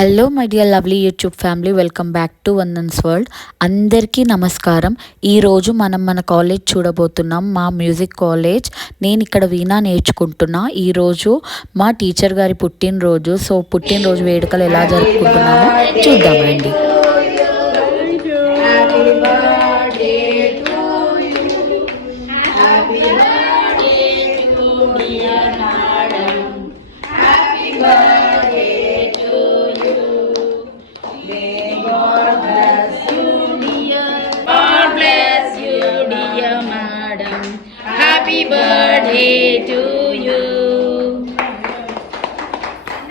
Hello my dear lovely YouTube family, welcome back to Vandan's world. అందరికీ నమస్కారం. ఈరోజు మనం మన కాలేజ్ చూడబోతున్నాం, మా మ్యూజిక్ కాలేజ్. నేను ఇక్కడ వీణా నేర్చుకుంటున్నా. ఈరోజు మా టీచర్ గారి పుట్టినరోజు. సో పుట్టినరోజు వేడుకలు ఎలా జరుపుకుంటున్నామో చూద్దామండి.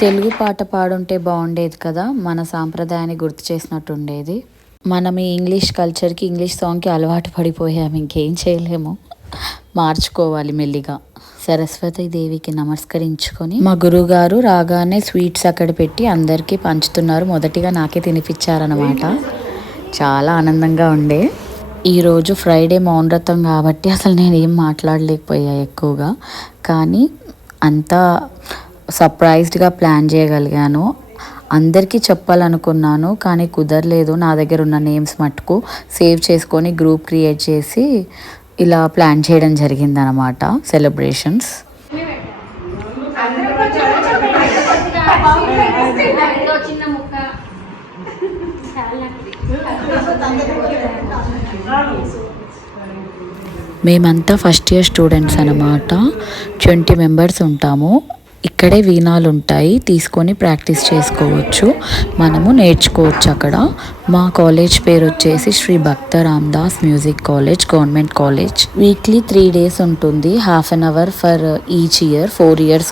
తెలుగు పాట పాడుంటే బాగుండేది కదా, మన సాంప్రదాయాన్ని గుర్తు చేసినట్టు ఉండేది. మనం ఈ ఇంగ్లీష్ కల్చర్కి, ఇంగ్లీష్ సాంగ్కి అలవాటు పడిపోయాము. ఇంకేం చేయలేము, మార్చుకోవాలి మెల్లిగా. సరస్వతి దేవికి నమస్కరించుకొని మా గురువుగారు రాగానే స్వీట్స్ అక్కడ పెట్టి అందరికీ పంచుతున్నారు. మొదటిగా నాకే తినిపించారనమాట. చాలా ఆనందంగా ఉండే. ఈరోజు ఫ్రైడే మౌనవ్రతం కాబట్టి అసలు నేను ఏం మాట్లాడలేకపోయా ఎక్కువగా. కానీ అంతా సర్ప్రైజ్డ్గా ప్లాన్ చేయగలిగాను. అందరికీ చెప్పాలనుకున్నాను కానీ కుదరలేదు. నా దగ్గర ఉన్న నేమ్స్ మట్టుకు సేవ్ చేసుకొని గ్రూప్ క్రియేట్ చేసి ఇలా ప్లాన్ చేయడం జరిగిందనమాట. సెలబ్రేషన్స్ మేమంతా ఫస్ట్ ఇయర్ స్టూడెంట్స్ అనమాట. 20 మెంబర్స్ ఉంటాము. ఇక్కడే వీణాలు ఉంటాయి, తీసుకొని ప్రాక్టీస్ చేసుకోవచ్చు, మనము నేర్చుకోవచ్చు అక్కడ. మా కాలేజ్ పేరు వచ్చేసి Shri Bhakta Ramadas music college, government college. Weekly 3 days ఉంటుంది. ½ an hour for each year. 4 years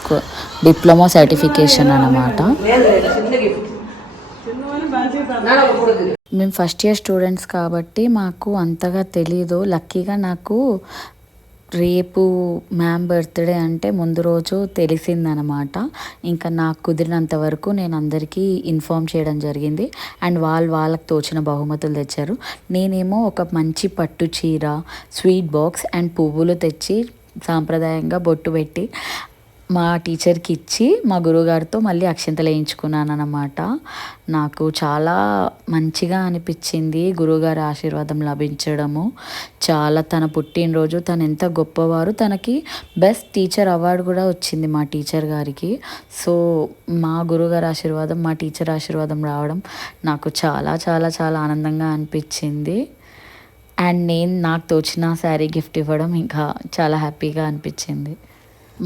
diploma certification అన్నమాట. మేము ఫస్ట్ ఇయర్ స్టూడెంట్స్ కాబట్టి మాకు అంతగా తెలీదు. లక్కీగా నాకు రేపు మ్యామ్ బర్త్డే అంటే ముందు రోజు తెలిసిందనమాట. ఇంకా నాకు కుదిరినంత వరకు నేను అందరికీ ఇన్ఫామ్ చేయడం జరిగింది. అండ్ వాళ్ళకి తోచిన బహుమతులు తెచ్చారు. నేనేమో ఒక మంచి పట్టు చీర, స్వీట్ బాక్స్ అండ్ పువ్వులు తెచ్చి సాంప్రదాయంగా బొట్టు పెట్టి మా టీచర్కి ఇచ్చి మా గురువుగారితో మళ్ళీ అక్షింతలు వేయించుకున్నాను అన్నమాట. నాకు చాలా మంచిగా అనిపించింది గురువుగారి ఆశీర్వాదం లభించడము. చాలా తన పుట్టినరోజు, తను ఎంత గొప్పవారు. తనకి బెస్ట్ టీచర్ అవార్డు కూడా వచ్చింది మా టీచర్ గారికి. సో మా గురువుగారి ఆశీర్వాదం, మా టీచర్ ఆశీర్వాదం రావడం నాకు చాలా చాలా చాలా ఆనందంగా అనిపించింది. అండ్ నాకు తోచిన శారీ గిఫ్ట్ ఇవ్వడం ఇంకా చాలా హ్యాపీగా అనిపించింది.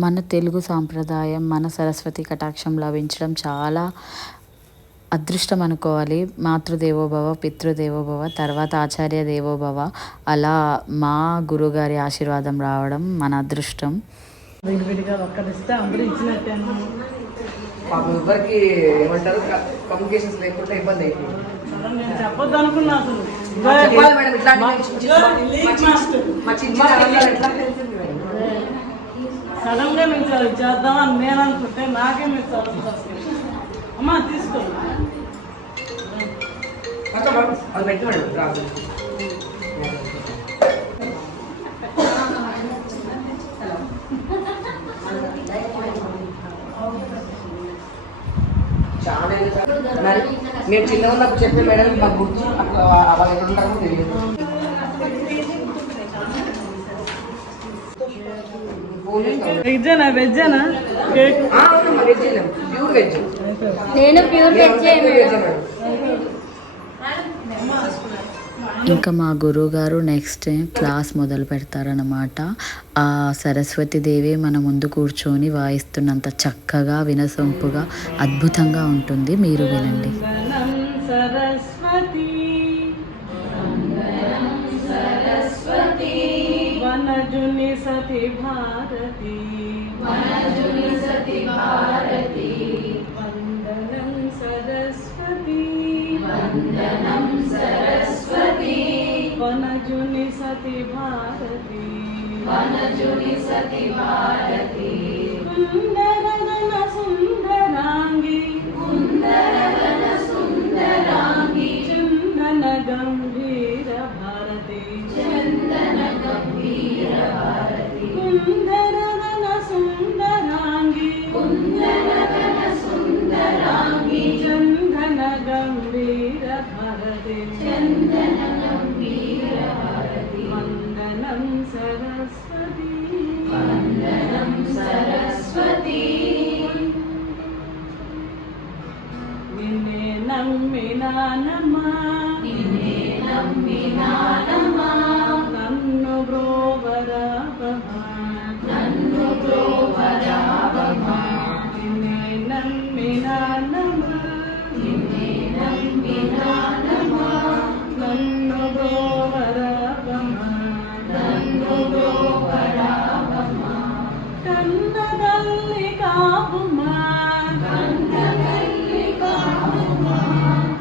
మన తెలుగు సాంప్రదాయం, మన సరస్వతి కటాక్షం లభించడం చాలా అదృష్టం అనుకోవాలి. మాతృదేవోభవ, పితృదేవోభవ, తర్వాత ఆచార్య దేవోభవ. అలా మా గురుగారి ఆశీర్వాదం రావడం మన అదృష్టం. చెప్పొద్దు అనుకున్నా సడన్ గా మీకు చేద్దామని నేను అనుకుంటే నాకే మీరు చదువు అమ్మా తీసుకో. మీరు చిన్న ఉన్నప్పుడు చెప్పే మేడం మాకు గుర్తు వాళ్ళు ఎక్కడ ఉంటారో తెలియదు. వెజ్జేనా ప్యూర్ వెజ్. నేను ప్యూర్ వెజ్. ఇంకా మా గురువుగారు నెక్స్ట్ క్లాస్ మొదలు పెడతారనమాట. ఆ సరస్వతి దేవి మన ముందు కూర్చొని వాయిస్తున్నంత చక్కగా, వినసొంపుగా, అద్భుతంగా ఉంటుంది. మీరు వినండి. వనజుని సతి భారతి, వనజుని సతి భారతి, వందనం సరస్వతి, వందనం సరస్వతి, వనజుని సతి భారతి, వనజుని సతి భారతి, సుందరవన సుందరాంగి, సుందరవన సుందరాంగి, చందన గంభీర భారతి, చందన గంభీర భారతి, కుందరవన సుందరాంగి, కుందరవన సుందరాంగి, చందన గంభీర భారతి వందనం సరస్వతి నిన్నే నమ్మినానమ్మా నన్ను బ్రోవరావమా నిన్నే నమ్మినానమ్మా నన్ను బ్రోవరావమా కన్నదల్లి కాపుమా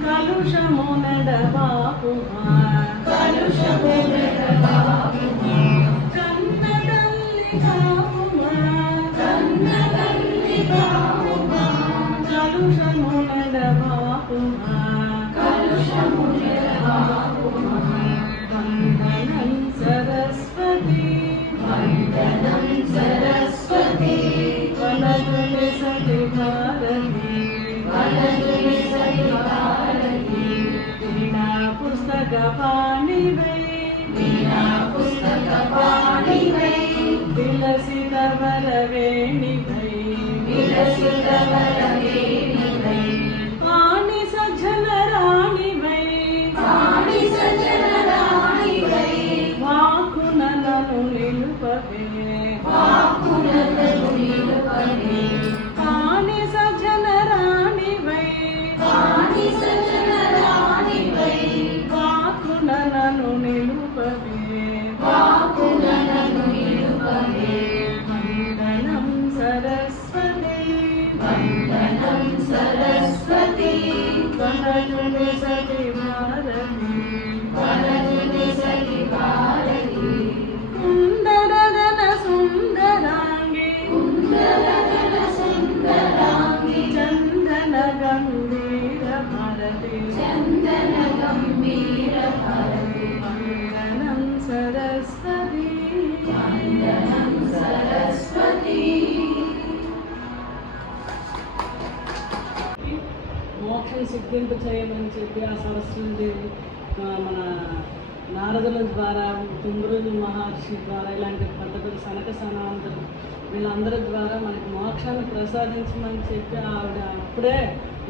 కలుషము నడబాపుమా కన్నదల్లి కాపుమా కలుషము నడబాపుమా వందనం సరస్వతి వనదుని సతి భారతి వీణా పుస్తక పాణివై విలసిత వరవేణివై పాణి సజ్జన రాణివై వాకున నన్ను నిలుపవే పాణి సజ్జన రాణివై వాకున నన్ను నిలుపవే వందనం సరస్వతి వనజుని సతి భారతి కుందరదన సుందరాంగి చందన గంభీర భారతి వందనం సరస్వతి మోక్షం సిద్ధింప చేయమని చెప్పి ఆ సరస్వతి దేవి మన నారదుల ద్వారా తుంగురులు మహర్షి ద్వారా ఇలాంటి పెద్ద పెద్ద సనక సనాంతరు వీళ్ళందరి ద్వారా మనకి మోక్షాన్ని ప్రసాదించమని చెప్పి ఆవిడ అప్పుడే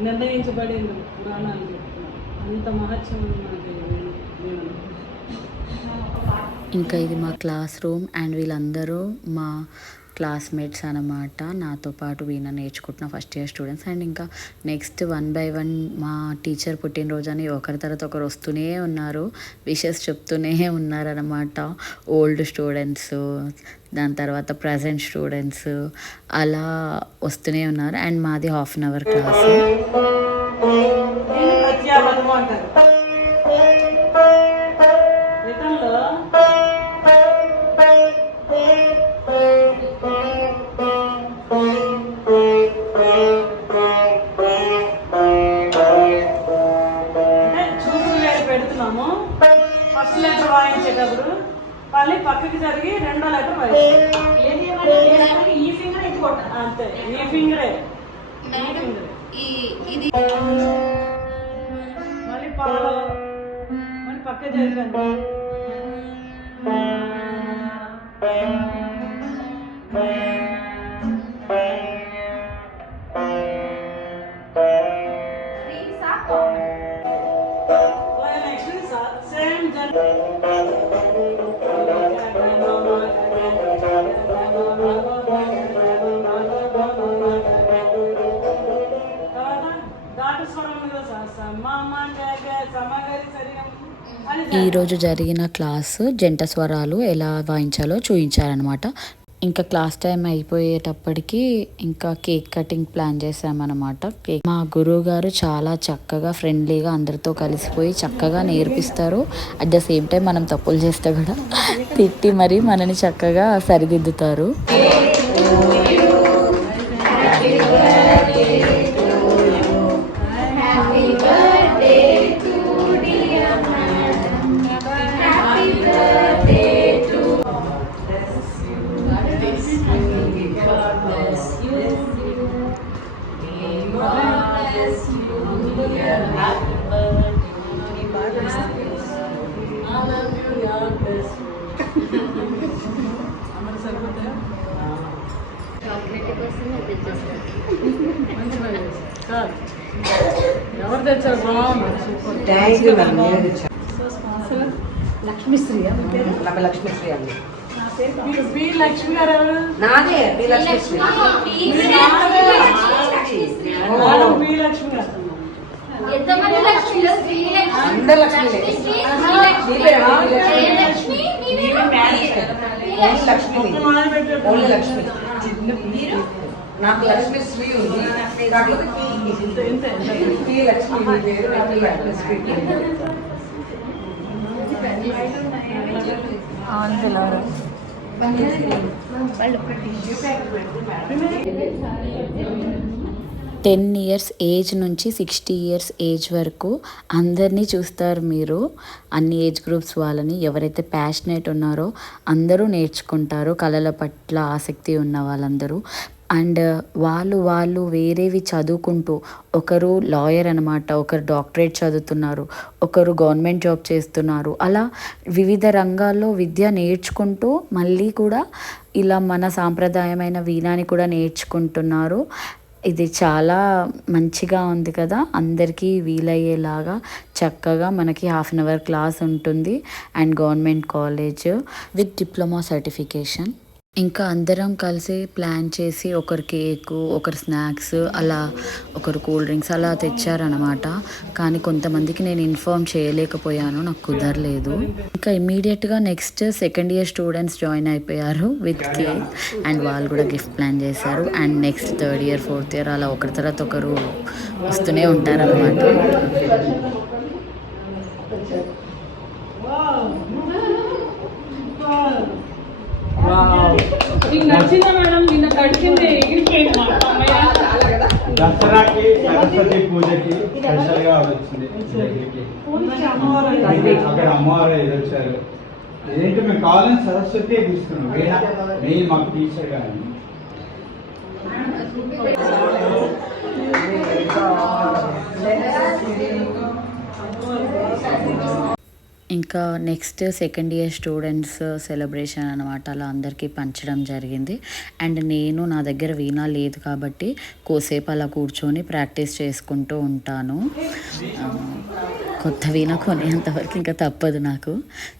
నిర్ణయించబడింది పురాణాలు చెప్తున్నారు. అంత మహత్యం మనకి దేవుడు. ఇంకా ఇది మా క్లాస్ రూమ్ అండ్ వీళ్ళందరూ మా క్లాస్మేట్స్ అన్నమాట. నాతో పాటు వీణ నేర్చుకుంటున్న ఫస్ట్ ఇయర్ స్టూడెంట్స్. అండ్ ఇంకా నెక్స్ట్ 1 by 1 మా టీచర్ పుట్టినరోజు అని ఒకరి తర్వాత ఒకరు వస్తూనే ఉన్నారు, విషెస్ చెప్తూనే ఉన్నారన్నమాట. ఓల్డ్ స్టూడెంట్స్, దాని తర్వాత ప్రజెంట్ స్టూడెంట్స్ అలా వస్తూనే ఉన్నారు. అండ్ మాది 1/2 hour క్లాస్. ఫస్ట్ లెటర్ వాయించేటప్పుడు మళ్ళీ పక్కకి జరిగి రెండో లెటర్ వాయించాలి. ఈ ఫింగర్ అంతే, ఈ ఫింగరే మళ్ళీ మళ్ళీ పక్క జరిగాను. ఈరోజు జరిగిన క్లాసు జంట స్వరాలు ఎలా వాయించాలో చూపించారనమాట. ఇంకా క్లాస్ టైం అయిపోయేటప్పటికి ఇంకా కేక్ కటింగ్ ప్లాన్ చేసామన్నమాట. కేక్ మా గురువు గారు చాలా చక్కగా ఫ్రెండ్లీగా అందరితో కలిసిపోయి చక్కగా నేర్పిస్తారు. అట్ ద సేమ్ టైం మనం తప్పులు చేస్తే కూడా తిట్టి మరి మనని చక్కగా సరిదిద్దుతారు. చాక్లెట్ కోసం తెచ్చేస్తాను. ఎవరు తెచ్చారు? బాగుంది, సూపర్. థ్యాంక్ యూ మేడం, నేనే తెచ్చాను. లక్ష్మీశ్రీ నా పేరు లక్ష్మీశ్రీ అండి. బి లక్ష్మి గారు ఎవరు? నాదే P Lakshmishri. Madam B Lakshmi garu. ఎంతమంది లక్ష్మిలో? అందరు లక్ష్మీలే. నీ పేరు లక్ష్మి ఓన్లీ లక్ష్మి. నాకు లక్ష్మీశ్రీ ఉంది, కాకపోతే పి లక్ష్మి మీ పేరు, నాకు లక్ష్మీశ్రీ. టెన్ ఇయర్స్ ఏజ్ నుంచి 60 ఇయర్స్ ఏజ్ వరకు అందరినీ చూస్తారు మీరు. అన్ని ఏజ్ గ్రూప్స్ వాళ్ళని, ఎవరైతే ప్యాషనేట్ ఉన్నారో అందరూ నేర్చుకుంటారు. కళల పట్ల ఆసక్తి ఉన్న వాళ్ళందరూ. అండ్ వాళ్ళు వేరేవి చదువుకుంటూ, ఒకరు లాయర్ అనమాట, ఒకరు డాక్టరేట్ చదువుతున్నారు, ఒకరు గవర్నమెంట్ జాబ్ చేస్తున్నారు. అలా వివిధ రంగాల్లో విద్య నేర్చుకుంటూ మళ్ళీ కూడా ఇలా మన సాంప్రదాయమైన వీణాని కూడా నేర్చుకుంటున్నారు. ఇది చాలా మంచిగా ఉంది కదా. అందరికీ వీలయ్యేలాగా చక్కగా మనకి ½ అన్ అవర్ క్లాస్ ఉంటుంది. And government college with diploma certification. ఇంకా అందరం కలిసి ప్లాన్ చేసి ఒకరు కేకు, ఒకరు స్నాక్స్, అలా ఒకరు కూల్ డ్రింక్స్ అలా తెచ్చారనమాట. కానీ కొంతమందికి నేను ఇన్ఫార్మ్ చేయలేకపోయాను, నాకు కుదరలేదు. ఇంకా ఇమ్మీడియట్గా next second year students join అయిపోయారు విత్ కేక్. అండ్ వాళ్ళు కూడా గిఫ్ట్ ప్లాన్ చేశారు. And next third year, fourth year అలా ఒకరి తర్వాత ఒకరు వస్తూనే ఉంటారనమాట. మీకు నచ్చిందా మేడం? నిన్న కడిగింది ఎగిరిపోయింది మా అమ్మాయి. దసరాకి సరస్వతి పూజకి స్పెషల్ గా వచ్చింది. అక్కడ అమ్మవారు ఎదురొచ్చారు. ఏంటి మేము కావాలని సరస్వతి తీసుకున్నాం. మెయిన్ మాకు టీచర్ కానీ ఇంకా next second year students celebration అనమాట. అలా అందరికీ పంచడం జరిగింది. అండ్ నేను, నా దగ్గర వీణా లేదు కాబట్టి కోసేపు అలా కూర్చొని ప్రాక్టీస్ చేసుకుంటూ ఉంటాను. కొత్త వీణా కొనేంతవరకు ఇంకా తప్పదు నాకు.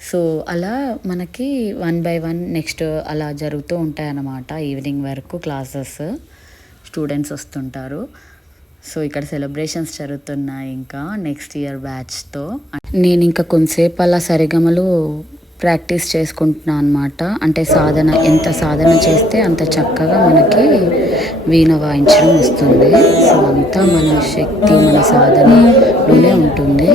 సో అలా మనకి 1 by 1 నెక్స్ట్ అలా జరుగుతూ ఉంటాయన్నమాట. ఈవినింగ్ వరకు క్లాసెస్, స్టూడెంట్స్ వస్తుంటారు. సో ఇక్కడ సెలబ్రేషన్స్ జరుగుతున్నాయి ఇంకా నెక్స్ట్ ఇయర్ బ్యాచ్తో. నేను ఇంకా కొంతసేపు అలా సరిగమలు ప్రాక్టీస్ చేసుకుంటున్నాను అనమాట. అంటే ఎంత సాధన చేస్తే అంత చక్కగా మనకి వీణ వాయించడం వస్తుంది. సో అంతా మన శక్తి, మన సాధనలోనే ఉంటుంది.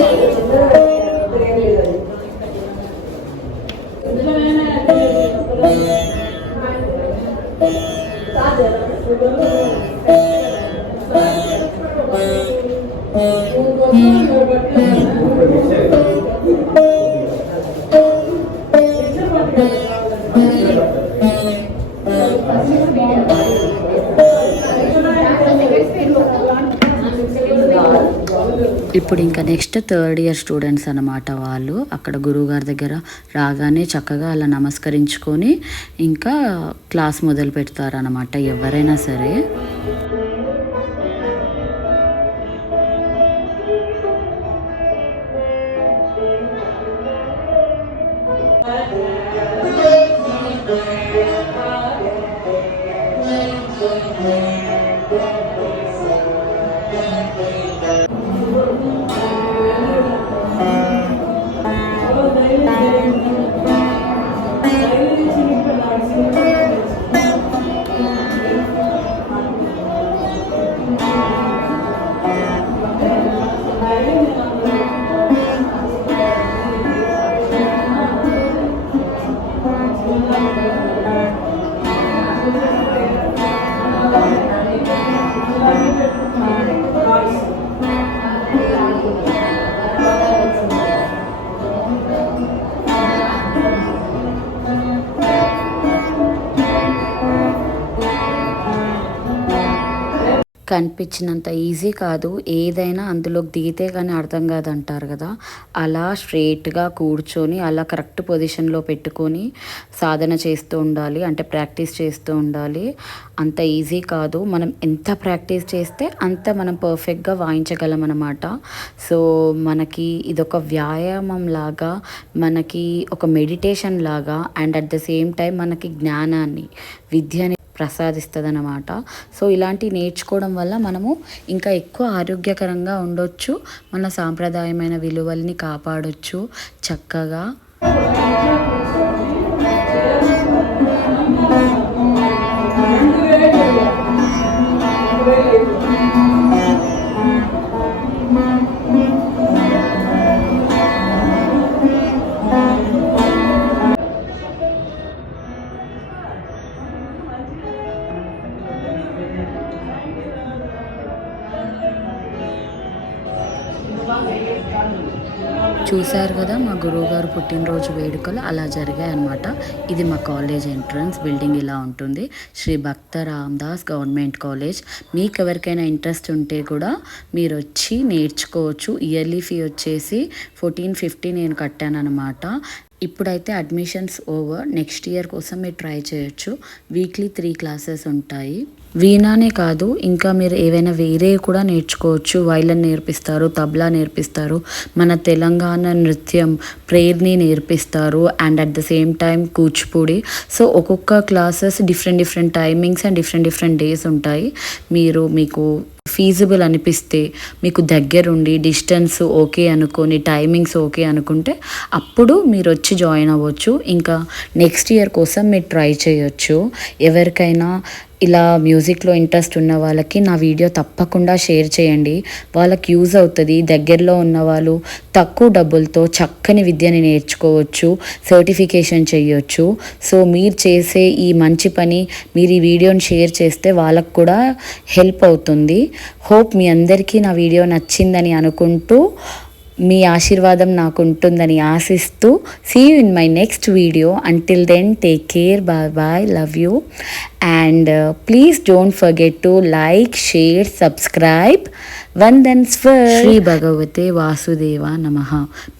ఇప్పుడు ఇంకా నెక్స్ట్ థర్డ్ ఇయర్ స్టూడెంట్స్ అనమాట. వాళ్ళు అక్కడ గురువుగారి దగ్గర రాగానే చక్కగా అలా నమస్కరించుకొని ఇంకా క్లాస్ మొదలు పెడతారనమాట ఎవరైనా సరే. కనిపించినంత ఈజీ కాదు, ఏదైనా అందులోకి దిగితే కానీ అర్థం కాదంటారు కదా, అలా స్ట్రైట్గా కూర్చొని అలా కరెక్ట్ పొజిషన్లో పెట్టుకొని సాధన చేస్తూ ఉండాలి, అంటే ప్రాక్టీస్ చేస్తూ ఉండాలి. అంత ఈజీ కాదు, మనం ఎంత ప్రాక్టీస్ చేస్తే అంత మనం పర్ఫెక్ట్గా వాయించగలం అన్నమాట. సో మనకి ఇదొక వ్యాయామం లాగా, మనకి ఒక మెడిటేషన్ లాగా, and at the same time మనకి జ్ఞానాన్ని, విద్యని ప్రసాదిస్తుంది అన్నమాట. సో ఇలాంటివి నేర్చుకోవడం వల్ల మనము ఇంకా ఎక్కువ ఆరోగ్యకరంగా ఉండొచ్చు, మన సాంప్రదాయమైన విలువల్ని కాపాడొచ్చు చక్కగా. చూశారు కదా మా గురువుగారు పుట్టినరోజు వేడుకలు అలా జరిగాయి అన్నమాట. ఇది మా కాలేజ్ ఎంట్రన్స్, బిల్డింగ్ ఇలా ఉంటుంది. Shri Bhakta Ramdas government college. మీకు ఎవరికైనా ఇంట్రెస్ట్ ఉంటే కూడా మీరు వచ్చి నేర్చుకోవచ్చు. ఇయర్లీ ఫీ వచ్చేసి 1450 నేను కట్టాను అనమాట. ఇప్పుడైతే అడ్మిషన్స్ ఓవర్, నెక్స్ట్ ఇయర్ కోసం మీరు ట్రై చేయొచ్చు. వీక్లీ 3 క్లాసెస్ ఉంటాయి. వీణానే కాదు, ఇంకా మీరు ఏవైనా వేరే కూడా నేర్చుకోవచ్చు. వైలన్ నేర్పిస్తారు, తబలా నేర్పిస్తారు, మన తెలంగాణ నృత్యం ప్రేర్ని నేర్పిస్తారు, and at the same time Kuchipudi. So ఒక్కొక్క classes different timings and different days ఉంటాయి. మీకు ఫీజిబుల్ అనిపిస్తే, మీకు దగ్గరుండి డిస్టెన్స్ ఓకే అనుకొని, టైమింగ్స్ ఓకే అనుకుంటే అప్పుడు మీరు వచ్చి జాయిన్ అవ్వచ్చు. ఇంకా నెక్స్ట్ ఇయర్ కోసం మీరు ట్రై చేయొచ్చు. ఎవరికైనా ఇలా మ్యూజిక్లో ఇంట్రెస్ట్ ఉన్న వాళ్ళకి నా వీడియో తప్పకుండా షేర్ చేయండి, వాళ్ళకి యూజ్ అవుతుంది. దగ్గరలో ఉన్న వాళ్ళు తక్కువ డబ్బులతో చక్కని విద్యని నేర్చుకోవచ్చు, సర్టిఫికేషన్ చేయొచ్చు. సో మీరు చేసే ఈ మంచి పని, మీరు ఈ వీడియోని షేర్ చేస్తే వాళ్ళకు కూడా హెల్ప్ అవుతుంది. హోప్ మీ అందరికీ నా వీడియో నచ్చిందని అనుకుంటూ, మీ ఆశీర్వాదం నాకు ఉంటుందని ఆశిస్తూ, see you in my next video. Until then take care, bye, love you, and please don't forget to like, share, subscribe. శ్రీ భగవతే వాసుదేవ నమః.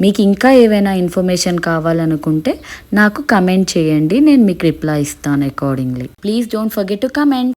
మీకు ఇంకా ఏవైనా ఇన్ఫర్మేషన్ కావాలనుకుంటే నాకు కమెంట్ చేయండి, నేను మీకు రిప్లై ఇస్తాను accordingly. Please don't forget to comment.